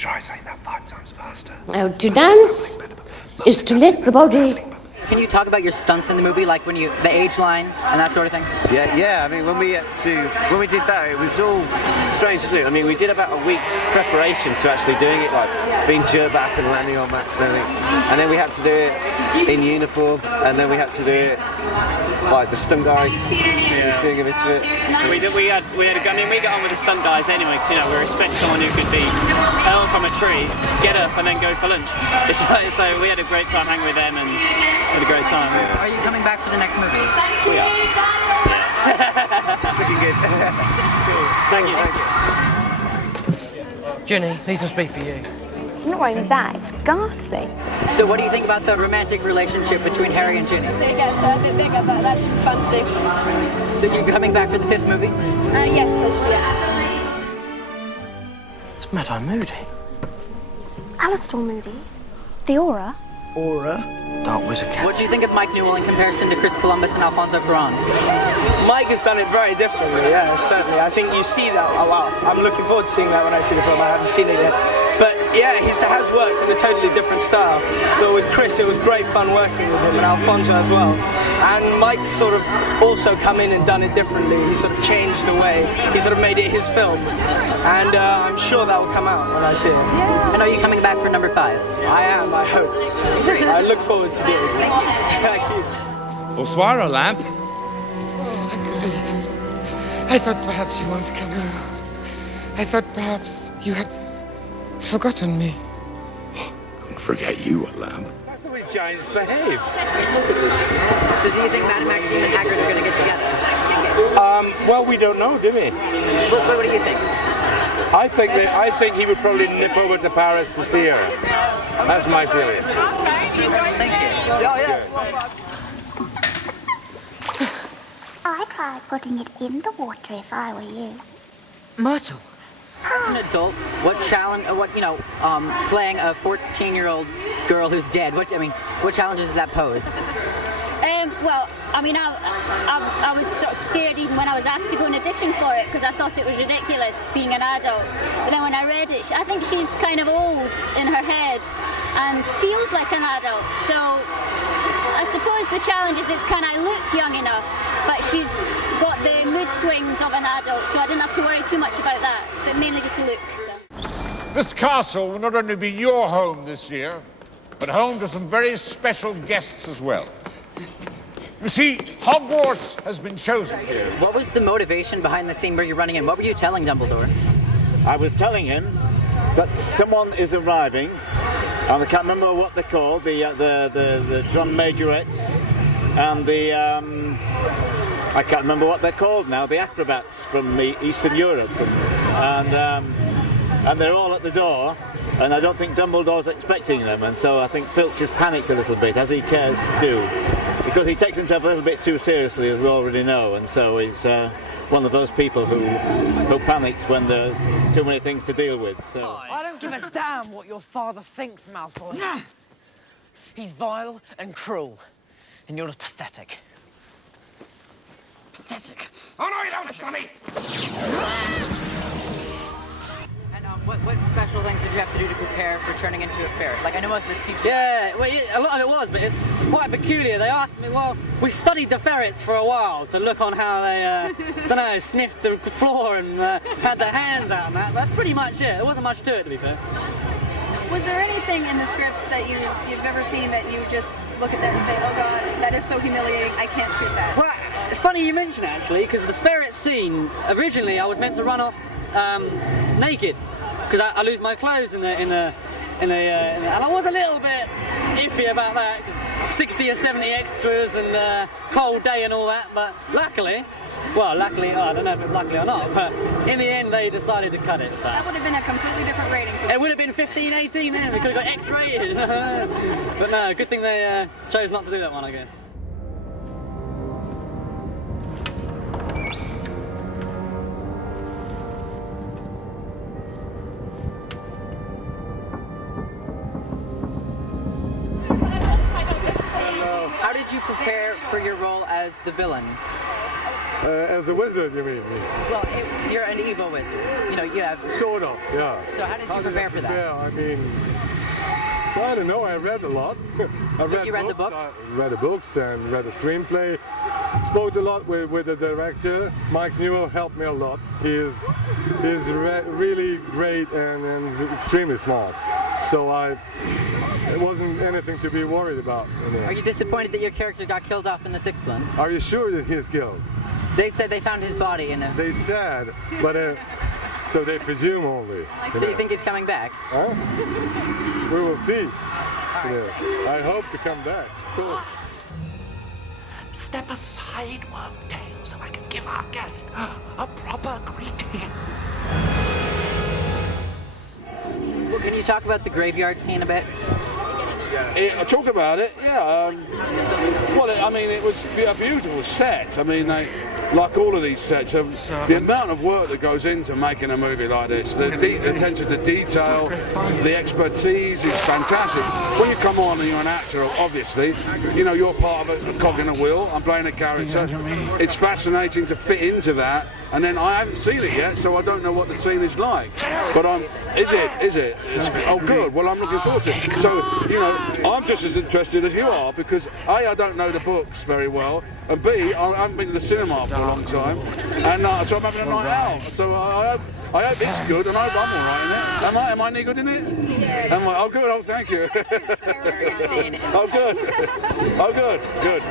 Try saying that 5 times faster. Now, to dance is to let the body... Can you talk about your stunts in the movie, like when you the age line and that sort of thing? Yeah. I mean, when we did that, it was all strange, isn't it? I mean, we did about a week's preparation to actually doing it, like being jerked back and landing on mats and everything. And then we had to do it in uniform, and then we had to do it like the stunt guy was doing a bit of it. We had I mean, we got on with the stunt guys anyway, because we were expecting someone who could be hurled from a tree, get up, and then go for lunch. So we had a great time hanging with them and had a great time. Are you coming back for the next movie? We are. It's looking good. Cool. Thank you. Thanks. Ginny, these must be for you. I'm not wearing that, it's ghastly. So what do you think about the romantic relationship between Harry and Ginny? So it gets a bit bigger, but that should be fun too. So you're coming back for the 5th movie? Yes, I should be. It's Madame Moody. Alistair Moody? The Aura? Aura? Dark Wizard Cat. What do you think of Mike Newell in comparison to Chris Columbus and Alfonso Cuarón? Mike has done it very differently, yeah, certainly. I think you see that a lot. I'm looking forward to seeing that when I see the film. I haven't seen it yet. But yeah, he has worked in a totally different style. But with Chris, it was great fun working with him, and Alfonso as well. And Mike's sort of also come in and done it differently. He sort of changed the way. He sort of made it his film. And I'm sure that will come out when I see it. Yeah. And are you coming back for number 5? I am, I hope. I look forward to doing it. Thank you. Bonsoir, Lamp. I thought perhaps you weren't coming. I thought perhaps you had forgotten me. Couldn't forget you, Lamp. That's the way giants behave. So do you think Madame Maxime and Hagrid are going to get together? Well, we don't know, do we? What do you think? I think he would probably nip over to Paris to see her. That's my feeling. Thank you. Yeah. I'd try putting it in the water if I were you. Myrtle. As an adult, playing a 14-year-old girl who's dead, what challenges does that pose? Well, I mean, I was sort of scared even when I was asked to go and audition for it because I thought it was ridiculous being an adult. But then when I read it, I think she's kind of old in her head and feels like an adult. So I suppose the challenge is can I look young enough, but she's got the mood swings of an adult, so I didn't have to worry too much about that, but mainly just the look. So. This castle will not only be your home this year, but home to some very special guests as well. You see, Hogwarts has been chosen. What was the motivation behind the scene where you're running in? What were you telling Dumbledore? I was telling him that someone is arriving, and I can't remember what they're called, the drum majorettes, and I can't remember what they're called now, the acrobats from the Eastern Europe, and they're all at the door, and I don't think Dumbledore's expecting them, and so I think Filch has panicked a little bit, as he cares to do, because he takes himself a little bit too seriously, as we already know, and so he's one of those people who panics when there are too many things to deal with. So. I don't give a damn what your father thinks, Malfoy. He's vile and cruel, and you're just pathetic. Pathetic. Oh no, you don't, Sonny! And what special things did you have to do to prepare for turning into a ferret? Like, I know most of it's CGI. Yeah, well, a lot of it was, but it's quite peculiar. They asked me, well, we studied the ferrets for a while to look on how they, sniffed the floor and had their hands out and that. That's pretty much it. There wasn't much to it, to be fair. Was there anything in the scripts that you've ever seen that you just look at that and say, oh God, that is so humiliating, I can't shoot that? Well, it's funny you mention it, actually, because the ferret scene, originally I was meant to run off naked, because I lose my clothes in the and I was a little bit iffy about that, 60 or 70 extras and cold day and all that, but luckily, I don't know if it's luckily or not, but in the end they decided to cut it. So. That would have been a completely different rating. It would have been 15, 18 then, we could have got X-rated. But no, good thing they chose not to do that one, I guess. How did you prepare for your role as the villain? As a wizard, you mean? Well, you're an evil wizard. You know, you have... Sort of, yeah. So how did you prepare for that? I mean, well, I don't know, I read a lot. You read the books? I read the books and read the screenplay. Spoke a lot with the director. Mike Newell helped me a lot. He's really great and extremely smart. So it wasn't anything to be worried about. You know. Are you disappointed that your character got killed off in the sixth one? Are you sure that he's killed? They said they found his body in a... They said, but so they presume only. So you think he's coming back? Huh? We will see. Yeah. I hope to come back. Cool. Step aside, Wormtail, so I can give our guest a proper greeting. Well, can you talk about the graveyard scene a bit? Talk about it, yeah. Well, I mean, it was a beautiful set. I mean, like all of these sets, the amount of work that goes into making a movie like this, the attention to detail, the expertise is fantastic. When you come on and you're an actor, obviously, you know, you're part of a cog in a wheel. I'm playing a character. It's fascinating to fit into that. And then I haven't seen it yet, so I don't know what the scene is like. But is it? Oh, good. Well, I'm looking forward to it. So, you know, I'm just as interested as you are because A, I don't know the books very well, and B, I haven't been to the cinema for a long time, and so I'm having a night out. So I hope it's good, and I hope I'm all right in it. Am I any good in it? Yeah. Am I? Oh, good. Oh, thank you. Oh, good. Oh, good. Good.